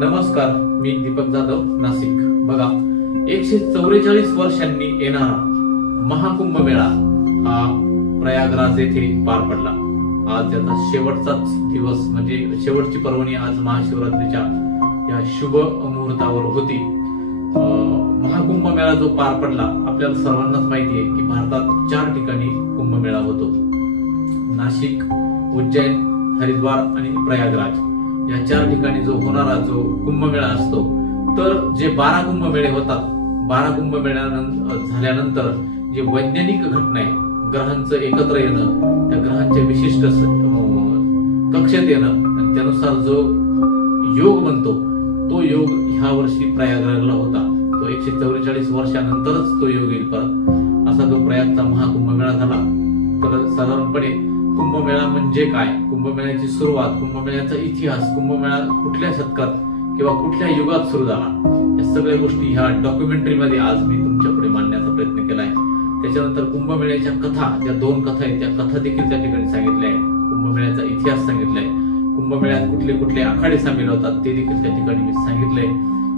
नमस्कार मी दीपक जाधव नाशिक. बघा एकशे चौवेचाळीस वर्षांनी येणारा महाकुंभ मेळा हा प्रयागराज येथे पार पडला. आज त्याचा शेवटचाच दिवस म्हणजे शेवटची पर्वणी आज महाशिवरात्रीच्या या शुभ मुहूर्तावर होती. अं, महाकुंभ मेळा जो पार पडला आपल्याला सर्वांनाच माहिती आहे की भारतात चार ठिकाणी कुंभमेळा होतो. नाशिक उज्जैन हरिद्वार आणि प्रयागराज. या चार ठिकाणी जो होणारा जो कुंभमेळा असतो तर जे बारा कुंभमेळे होतात बारा कुंभमेळ्यानं झाल्यानंतर जे वैज्ञानिक घटना आहे ग्रहांचं एकत्र येणं त्या ग्रहांच्या विशिष्ट अं, कक्षेत येणं आणि त्यानुसार जो योग म्हणतो तो योग ह्या वर्षी प्रयागराजला होता. तो एकशे चौवेचाळीस वर्षानंतरच तो योग येईल परत. असा तो प्रयागचा महाकुंभमेळा झाला. तर साधारणपणे कुंभमेळा म्हणजे काय? कुंभमेळ्याची सुरुवात कुंभमेळ्याचा इतिहास कुंभमेळा कुठल्या शतकात किंवा कुठल्या युगात सुरू झाला? या सगळ्या गोष्टी ह्या डॉक्युमेंटरीमध्ये आज मी तुमच्यापुढे मांडण्याचा प्रयत्न केला आहे त्याच्यानंतर कुंभमेळ्याच्या कथा ज्या दोन कथा आहेत त्या कथा देखील त्या ठिकाणी सांगितल्या आहेत. कुंभमेळ्याचा इतिहास सांगितलाय. कुंभमेळ्यात कुठले कुठले आखाडे सामील होतात ते देखील त्या ठिकाणी मी सांगितलंय.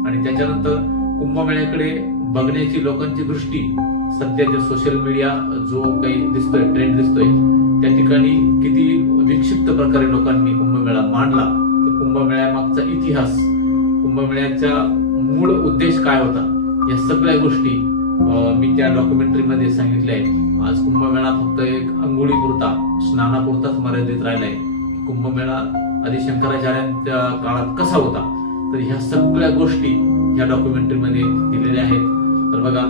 आणि त्याच्यानंतर कुंभमेळ्याकडे बघण्याची लोकांची दृष्टी. सध्याच्या सोशल मीडिया जो काही दिसतोय ट्रेंड दिसतोय त्या ठिकाणी किती विक्षिप्त प्रकारे लोकांनी कुंभमेळा मांडला. तर कुंभमेळ्यामागचा इतिहास कुंभमेळ्याचा मूळ उद्देश काय होता या सगळ्या गोष्टी मी त्या डॉक्युमेंटरीमध्ये सांगितल्या आहेत. आज कुंभमेळा फक्त एक अंघोळीपुरता स्नानापुरताच मर्यादित राहिलाय. कुंभमेळा आधी शंकराचार्यांच्या काळात कसा होता? तर ह्या सगळ्या गोष्टी ह्या डॉक्युमेंटरीमध्ये दिलेल्या आहेत. तर बघा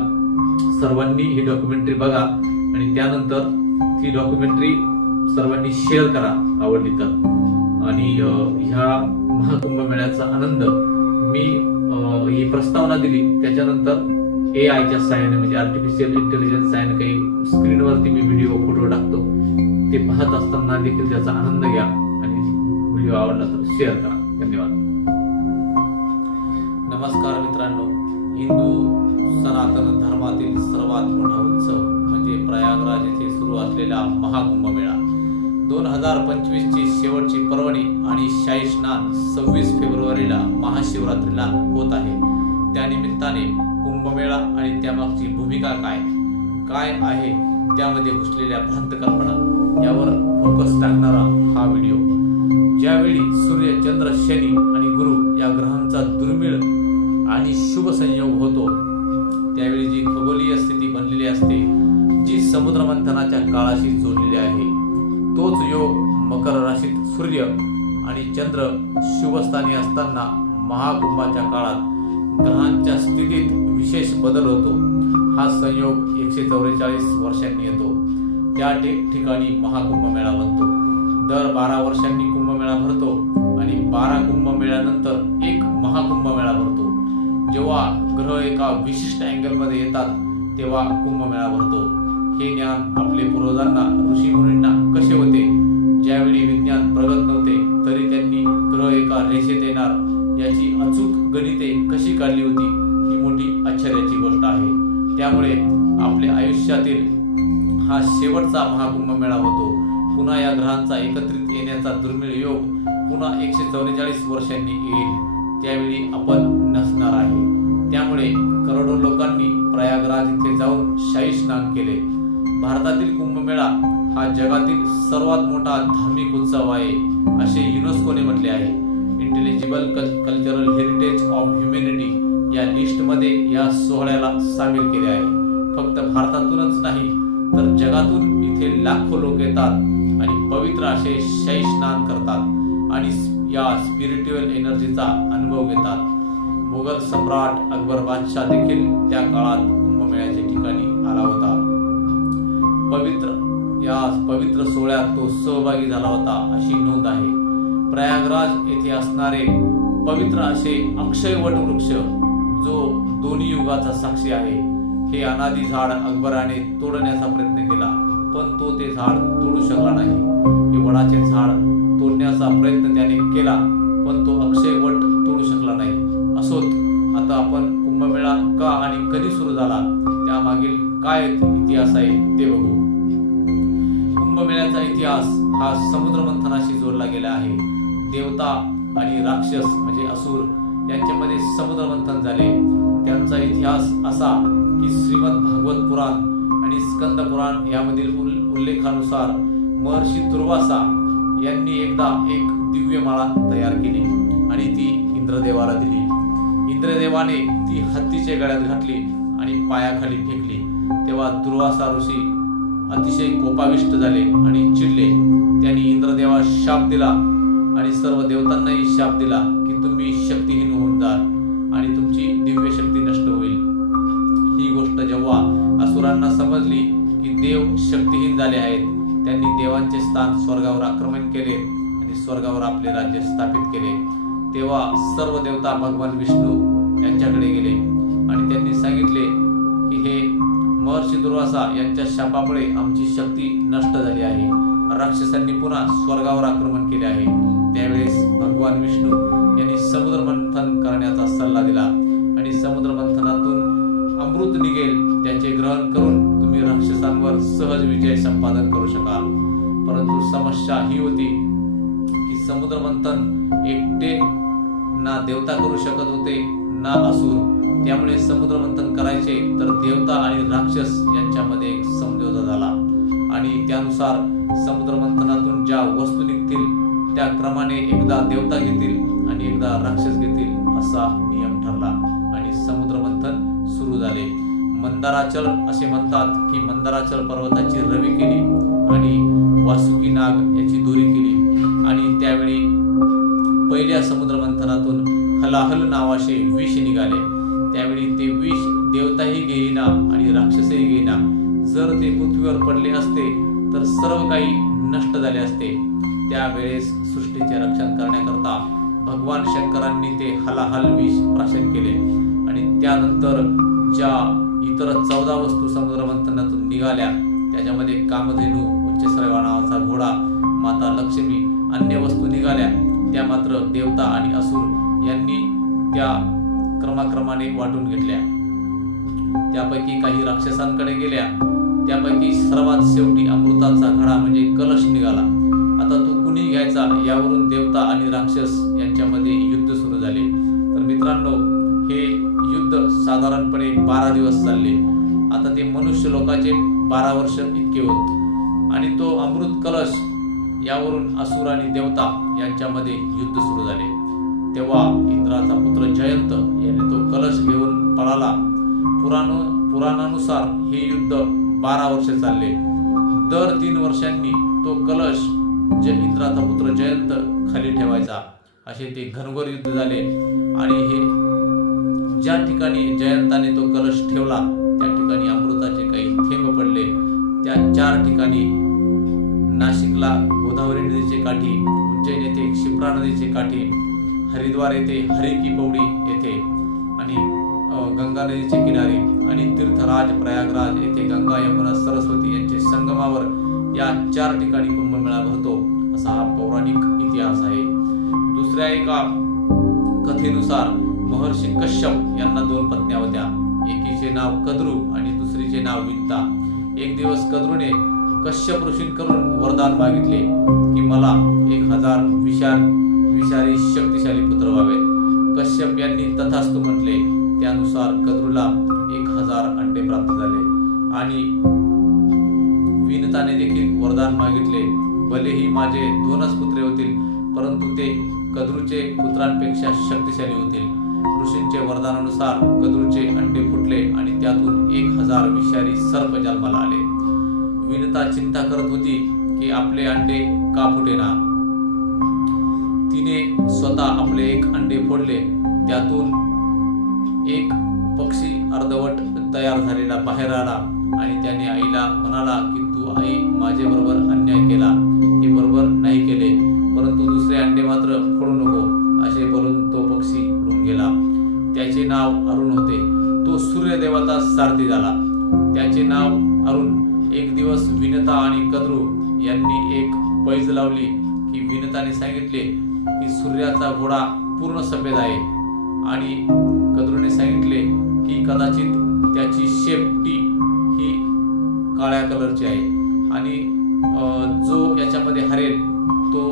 सर्वांनी ही डॉक्युमेंटरी बघा आणि त्यानंतर ती डॉक्युमेंटरी सर्वांनी शेअर करा आवडली तर. आणि ह्या महाकुंभ मेळ्याचा आनंद मी ही प्रस्तावना दिली. त्याच्यानंतर ए आयच्या साहाय्याने म्हणजे आर्टिफिशियल इंटेलिजन्स सायन काही स्क्रीनवरती मी व्हिडिओ फोटो टाकतो. ते पाहत असताना देखील त्याचा आनंद घ्या आणि व्हिडिओ आवडला तर शेअर करा. धन्यवाद. नमस्कार मित्रांनो. हिंदू सनातन धर्मातील सर्वात मोठा उत्सव म्हणजे प्रयागराज येथे सुरू असलेला महाकुंभ मेळा दोन हजार पंचवीसची शेवटची पर्वणी आणि शाही स्नान सव्वीस फेब्रुवारीला महाशिवरात्रीला होत आहे. त्यानिमित्ताने कुंभमेळा आणि त्यामागची भूमिका काय? काय आहे त्यामध्ये घुसलेल्या भ्रांत कल्पना? यावर फोकस टाकणारा हा व्हिडिओ. ज्यावेळी सूर्य चंद्र शनी आणि गुरु या ग्रहांचा दुर्मिळ आणि शुभ संयोग होतो त्यावेळी जी खगोलीय स्थिती बनलेली असते जी समुद्रमंथनाच्या काळाशी जोडलेली आहे तोच योग मकर राशीत सूर्य आणि चंद्र शुभस्थानी असताना महाकुंभाच्या काळात ग्रहांच्या स्थितीत विशेष बदल होतो. हा संयोग एकशे चौवेचाळीस वर्षांनी येतो. त्या ठिकठिकाणी ठिकाणी महाकुंभ मेळा बनतो. दर बारा वर्षांनी कुंभमेळा भरतो आणि बारा कुंभमेळ्यानंतर एक महाकुंभमेळा भरतो. जेव्हा ग्रह एका विशिष्ट अँगलमध्ये येतात तेव्हा कुंभमेळा भरतो. हे ज्ञान आपले पूर्वजांना ऋषी मुनींना कसे होते? ज्यावेळी विज्ञान प्रगत नव्हते तरी त्यांनी ग्रह एका रेषेत येणार. याची अचूक गणिते कशी काढली होती? ही मोठी आश्चर्याची गोष्ट आहे. त्यामुळे आपल्या आयुष्यातील हा शेवटचा महाकुंभ मेळा होतो. पुन्हा या ग्रहांचा एकत्रित येण्याचा दुर्मिळ योग पुन्हा एकशे चौवेचाळीस वर्षांनी येईल. त्यावेळी आपण नसणार आहे. त्यामुळे करोडो लोकांनी प्रयागराज इथे जाऊन शाही स्नान केले. भारतातील कुंभमेळा हा जगातील सर्वात मोठा धार्मिक उत्सव आहे असे युनेस्कोने म्हटले आहे. Intelligible cultural heritage of humanity या लिस्टमध्ये या सोहळ्याला सामील केले आहे. फक्त भारतातूनच नाही तर जगातून इथे लाखो लोक येतात आणि पवित्र असे शै स्नान करतात आणि या स्पिरिच्युअल एनर्जीचा अनुभव घेतात. मुघल सम्राट अकबर बादशाह देखील त्या काळात कुंभमेळ्याच्या ठिकाणी आला होता. पवित्र. या पवित्र सोहळ्यात तो सहभागी झाला होता अशी नोंद आहे. प्रयागराज येथे असणारे पवित्र असे अक्षय वट वृक्ष जो दोन्ही युगाचा साक्षी आहे. हे अनादी झाड अकबराने तोडण्याचा प्रयत्न केला पण तो ते झाड तोडू शकला नाही. हे वडाचे झाड तोडण्याचा प्रयत्न त्याने केला पण तो अक्षयवट तोडू शकला नाही. असोत आता आपण कुंभमेळा का आणि कधी सुरू झाला? त्यामागील काय इतिहास आहे ते बघू. कुंभमेळ्याचा इतिहास हा समुद्र मंथनाशी जोडला गेला आहे. देवता आणि राक्षस म्हणजे असुर यांच्यामध्ये समुद्र मंथन झाले. त्यांचा इतिहास असा की श्रीमद भागवत पुराण आणि स्कंद पुराण यामधील उल- उल्लेखानुसार महर्षी दुर्वासा यांनी एकदा एक दिव्य माळा तयार केली आणि ती इंद्रदेवाला दिली. इंद्रदेवाने ती हत्तीच्या गळ्यात घातली आणि पायाखाली फेकली. तेव्हा दुर्वासा ऋषी अतिशय कोपाविष्ट झाले आणि चिडले. त्यांनी इंद्रदेवा शाप दिला आणि सर्व देवतांनाही शाप दिला की तुम्ही शक्तिहीन होऊन जाल आणि तुमची दिव्य शक्ती नष्ट होईल. ही गोष्ट जेव्हा असुरांना समजली की देव शक्तिहीन झाले आहेत त्यांनी देवांचे स्थान स्वर्गावर आक्रमण केले आणि स्वर्गावर आपले राज्य स्थापित केले. तेव्हा सर्व देवता भगवान विष्णू यांच्याकडे गेले आणि त्यांनी सांगितले महर्षी दुर्वासा यांच्या शापामुळे आमची शक्ती नष्ट झाली आहे. राक्षसांनी पुन्हा स्वर्गावर आक्रमण केले आहे. त्यावेळेस भगवान विष्णू यांनी समुद्र मंथन करण्याचा सल्ला दिला आणि समुद्र मंथनातून अमृत निघेल त्याचे ग्रहण करून तुम्ही राक्षसांवर सहज विजय संपादन करू शकाल. परंतु समस्या ही होती की समुद्र मंथन एकटे ना देवता करू शकत होते ना असुर. त्यामुळे समुद्र मंथन करायचे तर देवता आणि राक्षस यांच्यामध्ये समझोता झाला. आणि त्यानुसार समुद्र मंथनातून ज्या वस्तू निघतील त्या क्रमाने एकदा देवता घेतील आणि एकदा राक्षस घेतील असा नियम ठरला. आणि समुद्र मंथन सुरू झाले. मंदाराचल असे म्हणतात की मंदाराचल पर्वताची रवी केली आणि वासुकी नाग याची दोरी केली. आणि त्यावेळी पहिल्या समुद्र मंथनातून हलाहल नावाचे विष निघाले. त्यावेळी ते विष देवताही घेईना आणि राक्षसही घेईना. जर ते पृथ्वीवर पडले असते तर सर्व काही नष्ट झाले असते. त्यावेळेस सृष्टीचे रक्षण करण्याकरता भगवान शंकरांनी ते हलाहल विष प्राशन केले. आणि त्यानंतर ज्या इतर चौदा वस्तू समुद्र मंथनातून निघाल्या त्याच्यामध्ये कामधेनू उच्चश्रवा नावाचा घोडा माता लक्ष्मी अन्य वस्तू निघाल्या. त्या मात्र देवता आणि असुर यांनी त्या क्रमाक्रमाने वाटून घेतल्या. त्यापैकी काही राक्षसांकडे गेल्या. त्यापैकी सर्वात शेवटी अमृताचा घडा म्हणजे कलश निघाला. आता तो कुणी घ्यायचा यावरून देवता आणि राक्षस यांच्यामध्ये युद्ध सुरू झाले. तर मित्रांनो हे युद्ध साधारणपणे बारा दिवस चालले. आता ते मनुष्य लोकाचे बारा वर्ष इतके होत. आणि तो अमृत कलश यावरून असुर आणि देवता यांच्यामध्ये युद्ध सुरू झाले. तेव्हा इंद्राचा पुत्र जयंत याने तो कलश घेऊन पळाला. पुराण पुराणानुसार हे युद्ध बारा वर्षे चालले. दर तीन वर्षांनी तो कलश जे इंद्राचा पुत्र जयंत खाली ठेवायचा. असे ते घनघोर युद्ध झाले. आणि हे ज्या ठिकाणी जयंताने तो कलश ठेवला त्या ठिकाणी अमृताचे काही थेंब पडले. त्या चार ठिकाणी नाशिकला गोदावरी नदीचे काठी उज्जैन येथे क्षिप्रा नदीचे काठी हरिद्वार येथे हरी की पौडी येथे आणि गंगा नदीचे किनारे आणि तीर्थराज प्रयागराज येथे गंगा यमुना सरस्वती यांचे संगमावर या चार ठिकाणी कुंभमेळा भरतो. असा हा पौराणिक इतिहास आहे. दुसऱ्या एका कथेनुसार महर्षी कश्यप यांना दोन पत्न्या होत्या. एकीचे नाव कद्रू आणि दुसरीचे नाव विंता एक दिवस कद्रूने कश्यप ऋषींकडून वरदान मागितले की मला एक हजार विशाल विषारी शक्तिशाली पुत्र व्हावे. कश्यप यांनी तथास्तु म्हटले त्यानुसार कद्रूला एक हजार अंडे प्राप्त झाले. आणि विनताने देखील वरदान मागितले. भलेही माझे दोनच पुत्रे होतील परंतु ते कद्रूचे पुत्रांपेक्षा शक्तिशाली होतील. ऋषींचे वरदानानुसार कद्रूचे अंडे फुटले आणि त्यातून एक हजार विषारी सर्प जन्माला आले. विनता चिंता करत होती की आपले अंडे का फुटेना? तिने स्वतः आपले एक अंडे फोडले. त्यातून एक पक्षी अर्धवट तयार झालेला बाहेर आला आणि त्याने आईला म्हणाला की तू आई माझे बरोबर अन्याय केला. हे बरोबर नाही केले. परंतु दुसरे अंडे मात्र फोडू नको. असे बोलून तो पक्षी उडून गेला. त्याचे नाव अरुण होते. तो सूर्यदेवाचा सारथी झाला. त्याचे नाव अरुण. एक दिवस विनता आणि कद्रू यांनी एक पैज लावली की विनताने सांगितले की सूर्याचा घोडा पूर्ण सफेद आहे. आणि कद्रूने सांगितले की कदाचित त्याची शेपटी ही काळ्या कलरची आहे. आणि जो याच्यामध्ये हरेल तो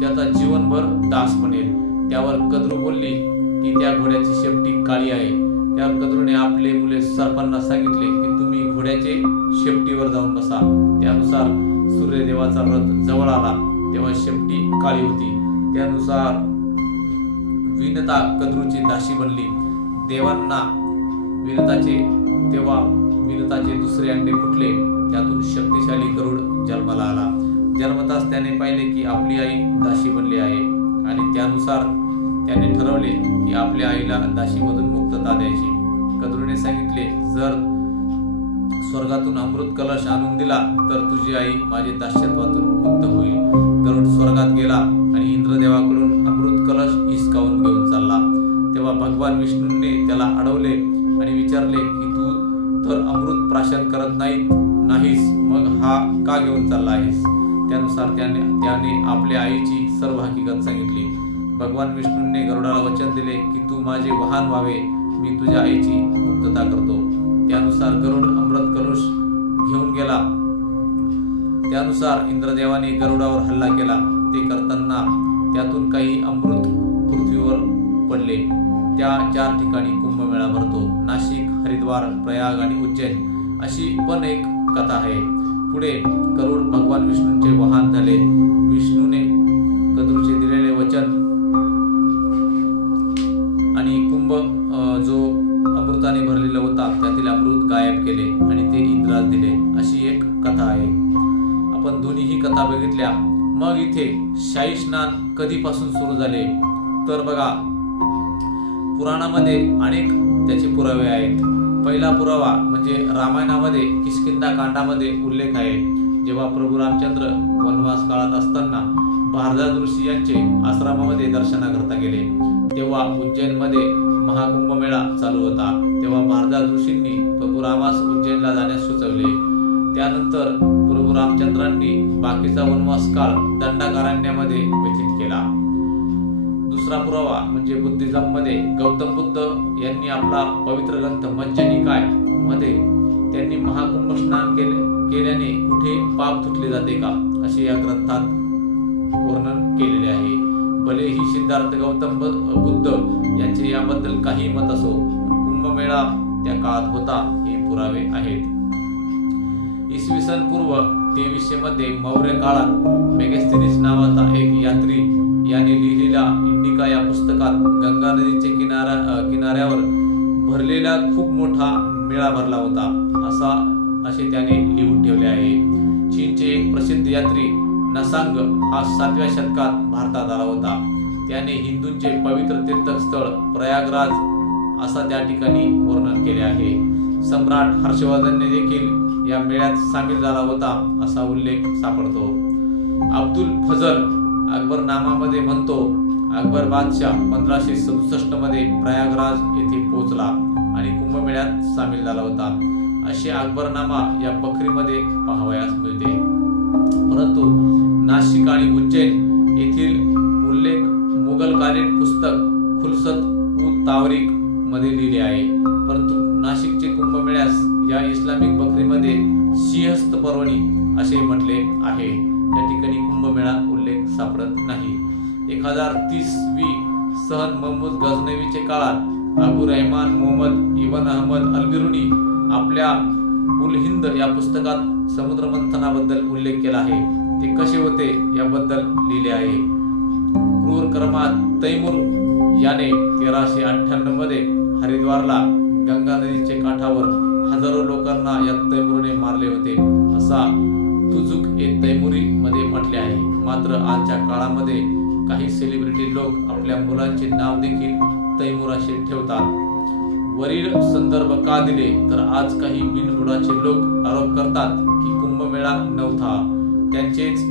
त्याचा जीवनभर दास बनेल. त्यावर कद्रू बोलली की त्या घोड्याची शेपटी काळी आहे. त्या कद्रूने आपले मुले सर्पांना सांगितले की तुम्ही घोड्याचे शेपटीवर जाऊन बसा. त्यानुसार सूर्यदेवाचा रथ जवळ आला. तेव्हा शेपटी काळी होती. त्यानुसार विनता कद्रूची दाशी बनली. देवांना विनताचे तेव्हा विनताचे दुसरे अंडे फुटले. त्यातून शक्तिशाली गरुड जन्माला आला. जन्मताच त्याने पाहिले की आपली आई दाशी बनली आहे आणि त्यानुसार त्याने ठरवले की आपल्या आईला दाशीमधून मुक्तता द्यायची. कद्रूने सांगितले जर स्वर्गातून अमृत कलश आणून दिला तर तुझी आई माझी दास्यत्वातून मुक्त होईल. गरुड स्वर्गात गेला आणि इंद्रदेवाकडून अमृत कलश हिसकावून घेऊन चालला. तेव्हा भगवान विष्णूंनी त्याला अडवले आणि विचारले की तू तर अमृत प्राशन करत नाही नाहीस मग हा का घेऊन चालला आहेस? त्यानुसार त्याने त्याने आपल्या आईची सर्व हकीकत सांगितली. भगवान विष्णूंनी गरुडाला वचन दिले की तू माझे वाहन व्हावे मी तुझ्या आईची मुक्तता करतो. त्यानुसार गरुड अमृत कलश घेऊन गेला. त्यानुसार इंद्रदेवाने गरुडावर हल्ला केला. ते करताना त्यातून काही अमृत पृथ्वीवर पडले. त्या चार ठिकाणी कुंभमेळा भरतो. नाशिक हरिद्वार प्रयाग आणि उज्जैन अशी पण एक कथा आहे. पुढे करुण भगवान विष्णूंचे वाहन झाले. विष्णूने कद्रूचे दिलेले वचन आणि कुंभ जो अमृताने भरलेला होता त्यातील अमृत गायब केले आणि ते इंद्रास दिले. अशी एक कथा आहे. आपण दोन्हीही कथा बघितल्या. मग इथे शाही स्नान कधीपासून सुरू झाले? तर बघा पुराणामध्ये अनेक त्याचे पुरावे आहेत. पहिला पुरावा म्हणजे रामायणामध्ये किष्किंदा कांडामध्ये उल्लेख आहे. जेव्हा प्रभू रामचंद्र वनवास काळात असताना भारदाज ऋषी यांचे आश्रमामध्ये दर्शनाकरता गेले. तेव्हा उज्जैनमध्ये महाकुंभ मेळा चालू होता. तेव्हा भारदाज ऋषींनी प्रभू रामास उज्जैनला जाण्यास सुचवले. त्यानंतर प्रभू रामचंद्रांनी बाकीचा वनवास काळ दंडाकारण्यामध्ये व्यतीत दुसरा पुरावा म्हणजे बुद्धिझममध्ये गौतम बुद्ध यांनी आपला पवित्र ग्रंथ मंचनिकायमध्ये त्यांनी महाकुंभ स्नान केले केल्याने कुठे पाप धुतले जाते का? असे या ग्रंथात वर्णन केलेले आहे. भले ही सिद्धार्थ गौतम बुद्ध यांचे याबद्दल काही मत असो कुंभमेळा त्या काळात होता हे पुरावे आहेत. इसवी सन पूर्व तेवीसशे मध्ये मौर्य काळात मेगेस्थिनिस नावाचा एक यात्री याने लिहिलेल्या इंडिका या पुस्तकात गंगा नदीच्या किनारा किनाऱ्यावर भरलेला खूप मोठा मेळा भरला होता. असा असे त्याने लिहून ठेवले आहे. चीनचे एक प्रसिद्ध यात्री नसांग हा सातव्या शतकात भारतात आला होता. त्याने हिंदूंचे पवित्र तीर्थस्थळ प्रयागराज असा त्या ठिकाणी वर्णन केले आहे. सम्राट हर्षवर्धनने देखील या मेळ्यात सामील झाला होता असा उल्लेख सापडतो. अब्दुल फजल अकबर नामामध्ये म्हणतो अकबर बादशाह पंधराशे सदुसष्टमध्ये प्रयागराज येथे पोहोचला आणि कुंभमेळ्यात सामील झाला होता. असे अकबरनामा या बकरीमध्ये पाहावयास मिळते. परंतु नाशिक आणि उज्जैन येथील उल्लेख मुघलकालीन पुस्तक खुलसत उ तावरीकमध्ये लिहिले आहे. परंतु नाशिकचे कुंभमेळ्यास या इस्लामिक बकरीमध्ये सिंहस्थ पर्वणी असे म्हटले आहे. त्या ठिकाणी कुंभमेळा उल्लेख सापडत नाही. एक हजार तीस वी सहन महमूद गझनवीचे काळात अबू रहमान मोहम्मद इबन अहमद अलबिरुनी आपल्या उल हिंद या पुस्तकात समुद्र मंथनाबद्दल उल्लेख केला आहे. ते कसे होते याबद्दल लिहिले आहे. क्रूर कर्मात तैमूर याने तेराशे अठ्ठ्याण्णवमध्ये हरिद्वारला गंगा नदीच्या काठावर हजारो लोकांना या तैमूरने मारले होते. असा तुझुक ए तैमुरी मध्ये म्हटले आहे. मात्र आजच्या काळामध्ये काही सेलिब्रिटी लोक आपल्या मुलांचे नाव देखील तैमूर असे ठेवतात. वरील संदर्भ का दिले? तर आज काही बिनबुडाचे लोक आरोप करतात की कुंभमेळा नव्हता. त्यांचेच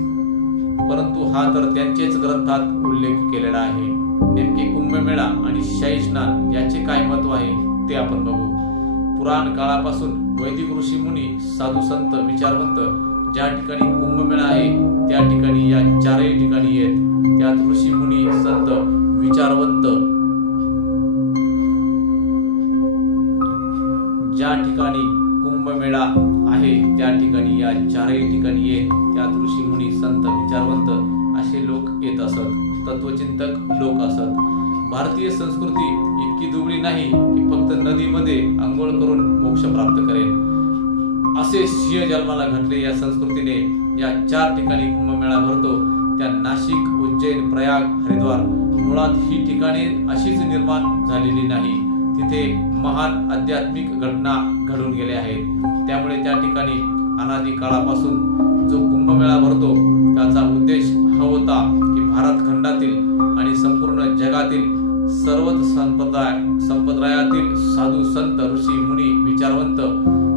परंतु हा तर त्यांचेच ग्रंथात उल्लेख केलेला आहे. नेमके कुंभमेळा आणि शाही स्नान याचे काय महत्त्व आहे ते आपण बघू. पुराण काळापासून वैदिक ऋषी मुनी साधू संत विचारवंत ज्या ठिकाणी कुंभमेळा आहे त्या ठिकाणी या चारही ठिकाणी आहेत. त्यात ऋषी मुनी संत विचारवंत. ज्या ठिकाणी कुंभमेळा आहे त्या ठिकाणी या चारही ठिकाणी येत त्यात ऋषी मुनी संत विचारवंत असे लोक येत असत. तत्वचिंतक लोक असत. भारतीय संस्कृती इतकी दुबळी नाही की फक्त नदीमध्ये आंघोळ करून मोक्ष प्राप्त करेल. असे सिंह जन्माला घडले या संस्कृतीने. या चार ठिकाणी कुंभमेळा भरतो. त्या नाशिक उज्जैन प्रयाग हरिद्वार मुळात ही ठिकाणे अशीच निर्माण झालेली नाही. तिथे महान आध्यात्मिक घटना घडून गेल्या आहेत. त्यामुळे त्या ठिकाणी अनादी काळापासून जो कुंभमेळा भरतो त्याचा उद्देश हा होता की भारत खंडातील आणि संपूर्ण जगातील सर्वच संप्रदाय संप्रदायातील साधू संत ऋषी मुनी विचारवंत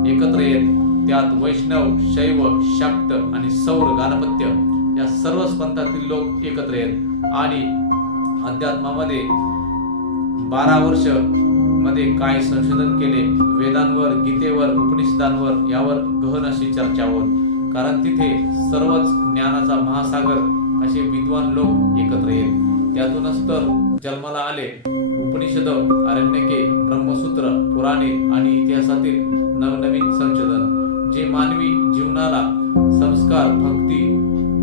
एकत्र येत त्यात वैष्णव शैव शाक्त आणि सौर गानपत्य या सर्वच पंथातील लोक एकत्र येत. आणि अध्यात्मामध्ये बारा वर्षमध्ये काय संशोधन केले? वेदांवर गीतेवर उपनिषदांवर यावर गहन अशी चर्चा होत. कारण तिथे सर्वच ज्ञानाचा महासागर असे विद्वान लोक एकत्र येत. त्यातूनच तर जन्माला आले उपनिषद अरण्यके ब्रह्मसूत्र पुराणे आणि इतिहासातील नवनवीन संशोधन. जे मानवी जीवनाला संस्कार भक्ती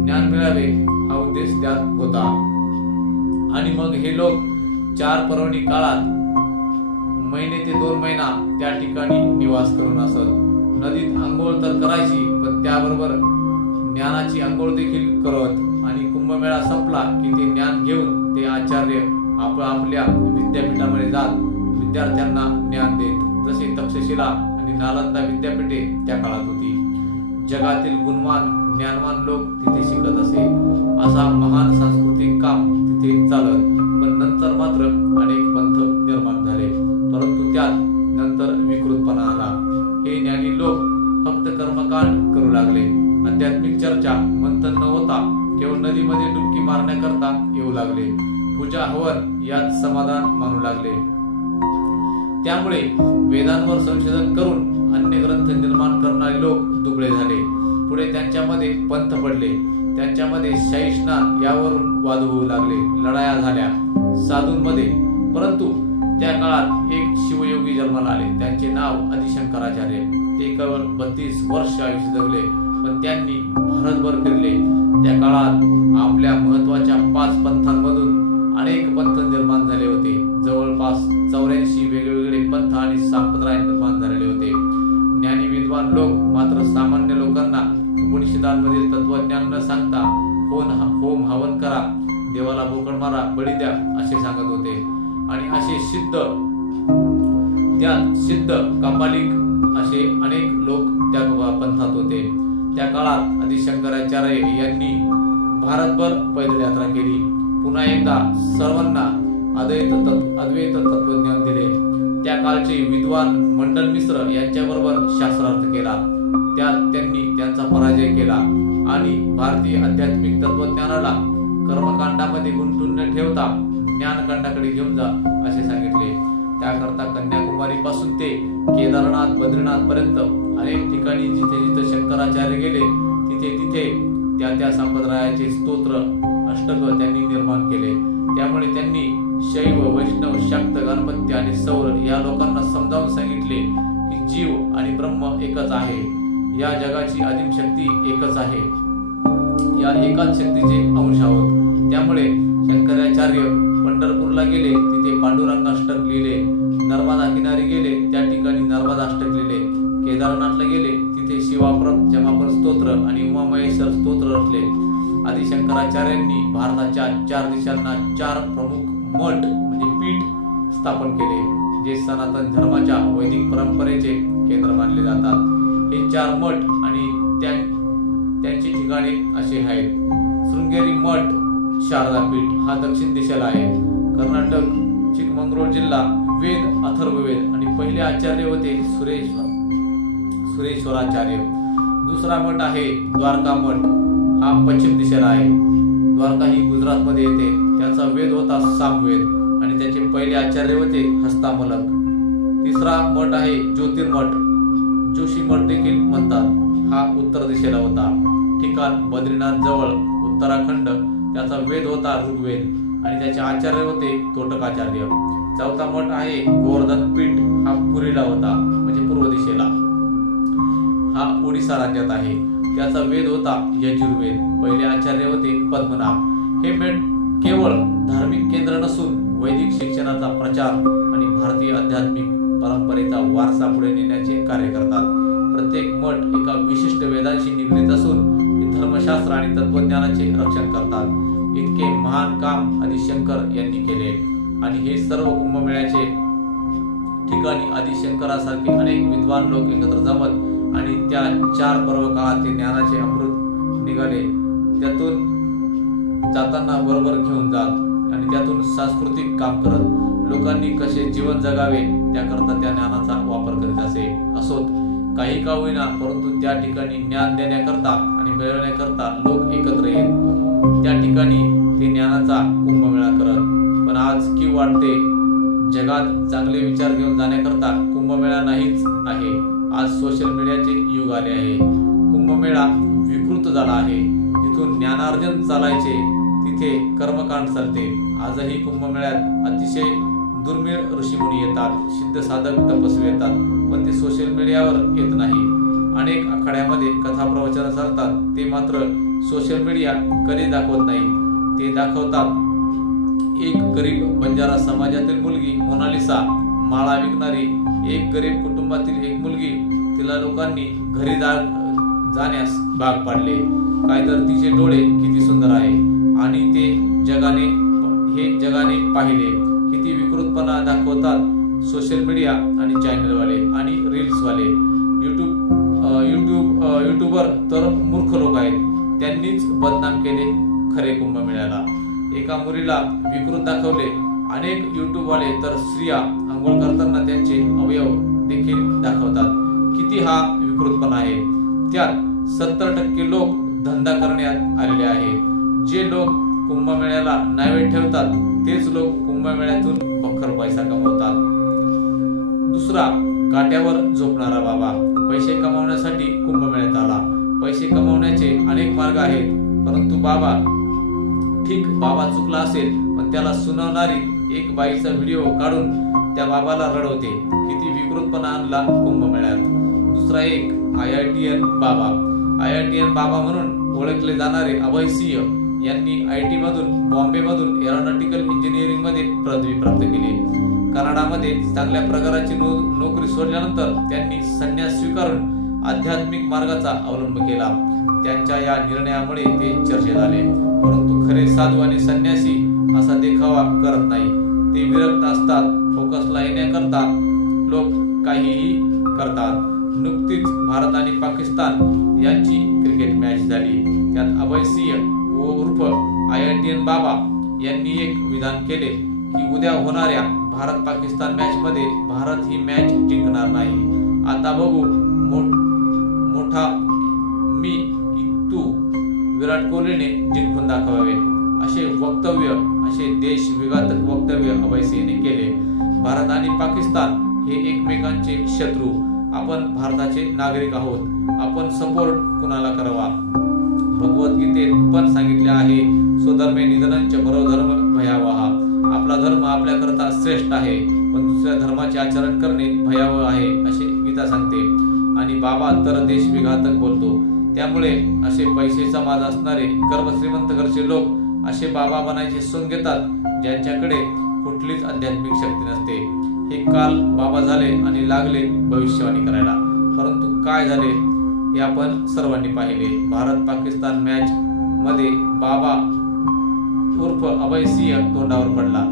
ज्ञान मिळावे हा उद्देश त्यात होता. आणि मग हे लोक चार पर्वणी काळात महिने ते दोन महिना त्या ठिकाणी निवास करून असत. नदीत आंघोळ तर करायची पण त्याबरोबर ज्ञानाची आंघोळ देखील करत. आणि कुंभमेळा संपला की ते ज्ञान घेऊन ते आचार्य आप आपल्या विद्यापीठामध्ये जात विद्यार्थ्यांना ज्ञान देत. जसे तक्षशिला नालंदा विद्यापीठे त्या काळात होती. जगातील गुणवान ज्ञानवान लोक तिथे शिकत असे. असा महान सांस्कृतिक काम तिथे चालत पण नंतर मात्र अनेक पंथ निर्माण झाले. परंतु त्यात नंतर विकृतपणा आला. हे ज्ञानी लोक फक्त कर्मकांड करू लागले. आध्यात्मिक चर्चा मंथन न होता केवळ नदीमध्ये डुबकी मारण्याकरता येऊ लागले. पूजा हवन यात समाधान मानू लागले. त्यामुळे वेदांवर संशोधन करून अन्य ग्रंथ निर्माण करणारे लोक दुबळे झाले. पुढे त्यांच्यामध्ये पंथ पडले. त्यांच्यामध्ये शाही स्नान यावरून वाद होऊ लागले. लढाया झाल्या साधूंमध्ये. परंतु त्या काळात एक शिवयोगी जन्माला आले. त्यांचे नाव आदिशंकराचार्य. ते केवळ बत्तीस वर्ष आयुष्य जगले पण त्यांनी भारतभर फिरले. त्या काळात आपल्या महत्त्वाच्या पाच पंथांमधून अनेक पंथ निर्माण झाले होते. जवळपास चौऱ्याऐंशी वेगवेगळे पंथ आणि संप्रदाय निर्माण झालेले होते. ज्ञानी विद्वान लोक मात्र सामान्य लोकांना उपनिषदांमधील तत्वज्ञान न सांगता होन होम हवन करा देवाला बोकड मारा बळी द्या असे सांगत होते. आणि असे सिद्ध त्यात सिद्ध कापालिक असे अनेक लोक त्या पंथात होते. त्या काळात आदिशंकराचार्य यांनी भारतभर पैदल यात्रा केली. पुन्हा एकदा सर्वांना अद्वैत तत्व अद्वैत तत्वज्ञान दिले. त्या काळचे विद्वान मंडन मिश्र यांच्याबरोबर शास्त्रार्थ केला. त्यात त्यांनी त्यांचा पराजय केला. आणि भारतीय आध्यात्मिक तत्वज्ञानाला कर्मकांडामध्ये गुंतून न ठेवता ज्ञानकांडाकडे घेऊन जा असे सांगितले. त्याकरता कन्याकुमारी पासून ते केदारनाथ बद्रीनाथ पर्यंत अनेक ठिकाणी जिथे जिथे शंकराचार्य गेले तिथे तिथे त्या त्या संप्रदायाचे स्तोत्र अष्टक त्यांनी निर्माण केले. त्यामुळे त्यांनी शैव वैष्णव शक्त गणपती आणि सौर या लोकांना समजावून सांगितले की जीव आणि ब्रह्म एकच आहे. या जगाची आदिम शक्ती एकच आहे. या एकाच शक्तीचे अंश आहोत. त्यामुळे शंकराचार्य पंढरपूरला गेले तिथे पांडुरंगाष्टक लिहिले. नर्मदा किनारी गेले त्या ठिकाणी नर्मदाष्टक लिहिले. केदारनाथला गेले तिथे शिवाप्रत जमापर स्तोत्र आणि उमामहेश्वर स्तोत्र रचले. आदिशंकराचार्यांनी भारताच्या चार दिशांना चार प्रमुख मठ म्हणजे पीठ स्थापन केले जे सनातन धर्माच्या वैदिक परंपरेचे केंद्र मानले जातात. हे चार मठ आणि त्या त्यांची ठिकाणे असे आहेत. शृंगेरी मठ शारदा पीठ हा दक्षिण दिशेला आहे. कर्नाटक चिकमंगळूर जिल्हा वेद अथर्ववेद आणि पहिले आचार्य होते सुरेश सुरेश्वराचार्य. दुसरा मठ आहे द्वारका मठ. हा पश्चिम दिशेला आहे. द्वारका ही गुजरातमध्ये येते. त्यांचा वेद होता सामवेद. आणि त्याचे पहिले आचार्य होते हस्तामलक. तिसरा मठ आहे ज्योतिर्मठ. जोशी मठ देखील म्हणतात हा उत्तर दिशेला होता. ठिकाण बद्रीनाथ जवळ उत्तराखंड. त्याचा वेद होता ऋग्वेद. आणि त्याचे आचार्य होते तोटकाचार्य. चौथा मठ आहे गोवर्धन पीठ हा पुरीला होता म्हणजे पूर्व दिशेला. हा ओडिसा राज्यात आहे. त्याचा वेद होता यजुर्वेद. पहिले आचार्य होते पद्मनाभ. हे मेट केवळ धार्मिक केंद्र नसून वैदिक शिक्षणाचा प्रचार आणि भारतीय आध्यात्मिक परंपरेचा वारसा पुढे नेण्याचे कार्य करतात. प्रत्येक मठ एका विशिष्ट वेदांशी निगडीत असून धर्मशास्त्र आणि तत्वज्ञानाचे रक्षण करतात. इतके महान काम आदिशंकर यांनी केले. आणि हे सर्व कुंभमेळ्याचे ठिकाणी आदिशंकरासारखे अनेक विद्वान लोक एकत्र जमत आणि त्या चार पर्व काळात ते ज्ञानाचे अमृत निघाले. त्यातून जाताना बरोबर घेऊन जात आणि त्यातून सांस्कृतिक काम करत लोकांनी कसे जीवन जगावे त्याकरता त्या ज्ञानाचा वापर करीत असे. असोत काही का होईना परंतु त्या ठिकाणी ज्ञान देण्याकरता आणि मिळवण्याकरता लोक एकत्र येत. त्या ठिकाणी ते ज्ञानाचा कुंभमेळा करत. पण आज की वाटते जगात चांगले विचार घेऊन जाण्याकरता कुंभमेळा नाहीच आहे. आज सोशल मीडियाचे युग आले आहे. कुंभमेळा विकृत झाला आहे. तिथून ज्ञानार्जन चालायचे. तिथे कर्मकांड चालते. आजही कुंभमेळ्यात अतिशय दुर्मिळ ऋषीमुनी येतात. सिद्ध साधक तपस्वी येतात पण ते सोशल मीडियावर येत नाही. अनेक आखाड्यामध्ये कथा प्रवचन चालतात. ते मात्र सोशल मीडिया कधी दाखवत नाही. ते दाखवतात. एक गरीब बंजारा समाजातील मुलगी मोनालिसा माळा विकणारी एक गरीब कुटुंबातील एक मुलगी तिला लोकांनी घरी जा जाण्यास भाग पाडले. काय तर तिचे डोळे किती सुंदर आहे. आणि ते जगाने हे जगाने पाहिले. किती विकृतपणा दाखवतात सोशल मीडिया आणि चॅनलवाले आणि रील्सवाले यूट्यूब यूट्यूब यूट्यूबर तर मूर्ख लोक आहेत. त्यांनीच बदनाम केले खरे कुंभमेळ्याला. एका मुलीला विकृत दाखवले. अनेक यूट्यूबवाले तर स्त्रिया आंघोळ करताना त्यांचे अवयव देखील दाखवतात. किती हा विकृतपणा आहे. त्यात सत्तर टक्के लोक धंदा करण्यात आलेले आहेत. जे लोक कुंभमेळ्याला नैवेद्य ठेवतात तेच लोक कुंभमेळ्यातून बखर पैसा कमवतात. दुसरा काट्यावर झोपणारा बाबा. पैसे कमावण्यासाठी कुंभमेळ्यात आला. पैसे कमावण्याचे अनेक मार्ग आहेत परंतु बाबा ठीक बाबा चुकला असेल पण त्याला सुनावणारी एक बाईचा व्हिडिओ काढून त्या बाबाला रडवते. किती विकृतपणा आणला कुंभमेळ्यात. दुसरा एक IITian Baba. IITian Baba म्हणून ओळखले जाणारे अभय सिंह यांनी आय टी मधून बॉम्बे मधून एरोनॉटिकल इंजिनिअरिंगमध्ये पदवी प्राप्त केली. कनाडामध्ये चांगल्या प्रकाराची नो नोकरी सोडल्यानंतर त्यांनी संन्यास स्वीकारून आध्यात्मिक मार्गाचा अवलंब केला. त्यांच्या या निर्णयामुळे ते चर्चेत आले. परंतु खरे साधू आणि संन्यासी असा देखावा करत नाही. ते विरक्त असतात फोकसला येण्याकरता लोक काहीही करतात. नुकतीच भारत आणि पाकिस्तान यांची क्रिकेट मॅच झाली. त्यात अभय सिंह व उर्फ आय आय टी एन बाबा यांनी एक विधान केले की उद्या होणाऱ्या भारत पाकिस्तान मॅच मध्ये भारत ही मॅच जिंकणार नाही. आता बघू मो- मोठा मी तू विराट कोहलीने जिंकून दाखवावे. असे वक्तव्य असे देश विघातक वक्तव्य अभय सिंहने केले. भारत आणि पाकिस्तान हे एकमेकांचे शत्रू. आपण भारताचे नागरिक आहोत. आपण सपोर्ट कुणाला करावा? भगवद्गीतेत पण सांगितले आहे. स्वधर्मे निधनंच परो धर्म भयावहा. आपला धर्म आपल्याकरता श्रेष्ठ आहे पण दुसऱ्या धर्माचे आचरण करणे भयावह आहे असे गीता सांगते. आणि बाबा तर देश विघातक बोलतो. त्यामुळे असे पैसेचा माज असणारे कर्म श्रीमंत घरचे लोक असे बाबा बनायचे सोन घेतात ज्यांच्याकडे कुठलीच आध्यात्मिक शक्ती नसते. हे काल बाबा झाले आणि लागले भविष्यवाणी करायला. परंतु काय झाले? हे आपण सर्वांनी पाहिले. भारत पाकिस्तान मॅच मध्ये बाबा उर्फ अभय सिंह तोंडावर पडला.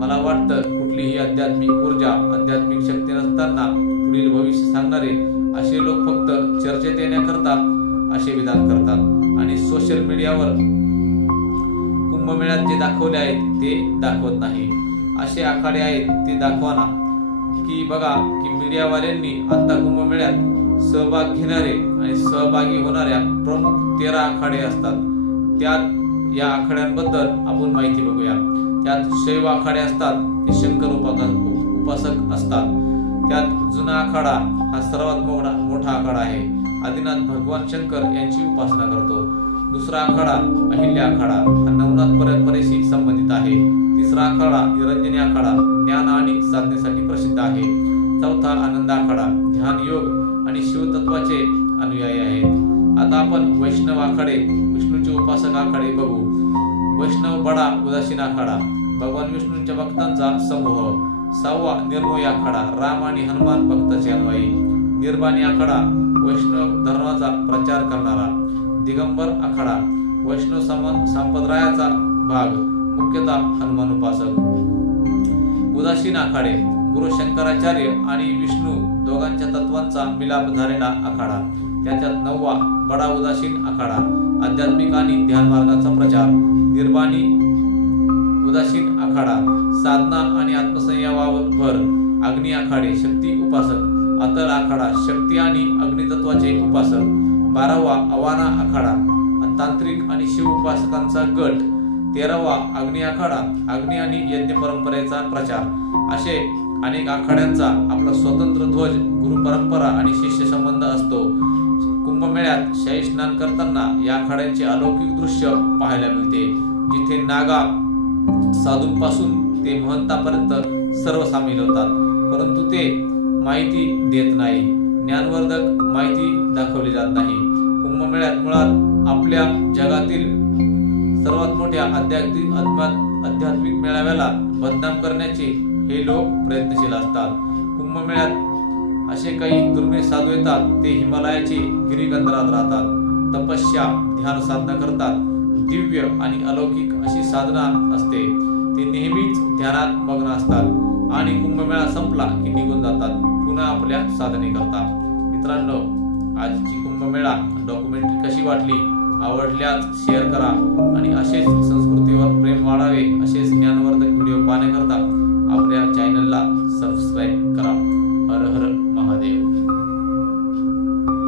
मला वाटतं कुठलीही आध्यात्मिक ऊर्जा आध्यात्मिक शक्ती नसताना पुढील भविष्य सांगणारे असे लोक फक्त चर्चेत येण्याकरता असे विधान करतात. आणि सोशल मीडियावर कुंभमेळ्यात जे दाखवले आहेत ते दाखवत नाही. असे आखाडे आहेत ते दाखवाना की बघा की मीडियावाल्यांनी आता कुंभमेळ्यात सहभाग घेणारे आणि सहभागी होणाऱ्या प्रमुख तेरा आखाडे असतात. त्यात या आखाड्यांबद्दल आपण माहिती बघूया. त्यात शैव आखाडे असतात ते शंकर उपासक उपासक असतात. त्यात जुना आखाडा हा सर्वात मोठा मोठा आखाडा आहे. आदिनाथ भगवान शंकर यांची उपासना करतो. दुसरा आखाडा अहिल्या आखाडा हा नवनाथ परंपरेशी संबंधित आहे. तिसरा आखाडा निरंजनी आखाडा ज्ञान आणि साधनेसाठी प्रसिद्ध आहे. चौथा आनंद आखाडा ध्यान योग आणि शिवतत्वाचे अनुयायी आहेत. आता आपण वैष्णव आखाडे विष्णूचे उपासक आखाडे बघू. वैष्णव बडा उदासीन आखाडा. भगवान विष्णूंच्या भक्तांचा समूह. सहावा निर्मोही आखाडा राम आणि हनुमान भक्ताचे अनुयायी. निर्बाणी आखाडा वैष्णव धर्माचा प्रचार करणारा. दिगंबर आखाडा वैष्णव सम संप्रदायाचा भाग. मुख्यतः हनुमान उपासक. उदासीन आखाडे गुरु शंकराचार्य आणि विष्णू दोघांच्या तत्वांचा मिलाप झालेला आखाडा. त्याच्यात नववा बडा उदासीन आखाडा. आध्यात्मिक आणि ध्यान मार्गाचा प्रचार. निर्बाणी उदासीन आखाडा. साधना आणि आत्मसंयमावर भर. अग्नी आखाडे शक्ती उपासक. अतल आखाडा शक्ती आणि अग्नितत्वाचे उपासक. बारावा अवाना आखाडा. तांत्रिक आणि शिव उपासकांचा गट. तेरावा अग्नी आखाडा. अग्नी आणि यज्ञ परंपरेचा प्रचार. असे अनेक आखाड्यांचा आपला स्वतंत्र ध्वज गुरु परंपरा आणि शिष्य संबंध असतो. कुंभमेळ्यात शाही स्नान करताना या आखाड्यांचे अलौकिक दृश्य पाहायला मिळते जिथे नागा साधूंपासून ते महंतापर्यंत सर्व सामील होतात. परंतु ते माहिती देत नाही. ज्ञानवर्धक माहिती दाखवली जात नाही. कुंभमेळ्यात मुळात आपल्या जगातील सर्वात मोठ्या आध्यात्मिक आध्यात्मिक मेळाव्याला बदनाम करण्याचे हे लोक प्रयत्नशील असतात. कुंभमेळ्यात असे काही दुर्मिळ साधू येतात ते हिमालयाचे गिरिगंधरात राहतात. तपस्या ध्यान साधना करतात. दिव्य आणि अलौकिक अशी साधना असते. ते नेहमीच ध्यानात मग्न असतात. आणि कुंभमेळा संपला की निघून जातात. पुन्हा आपल्या साधने करतात. मित्रांनो आजची कुंभमेळा डॉक्युमेंटरी कशी वाटली? आवडल्यास शेअर करा आणि असेच संस्कृतीवर प्रेम वाढावे असेच ज्ञानवर्धक व्हिडिओ पाहण्याकरता आपल्या चॅनलला सबस्क्राईब करा. हर हर महादेव.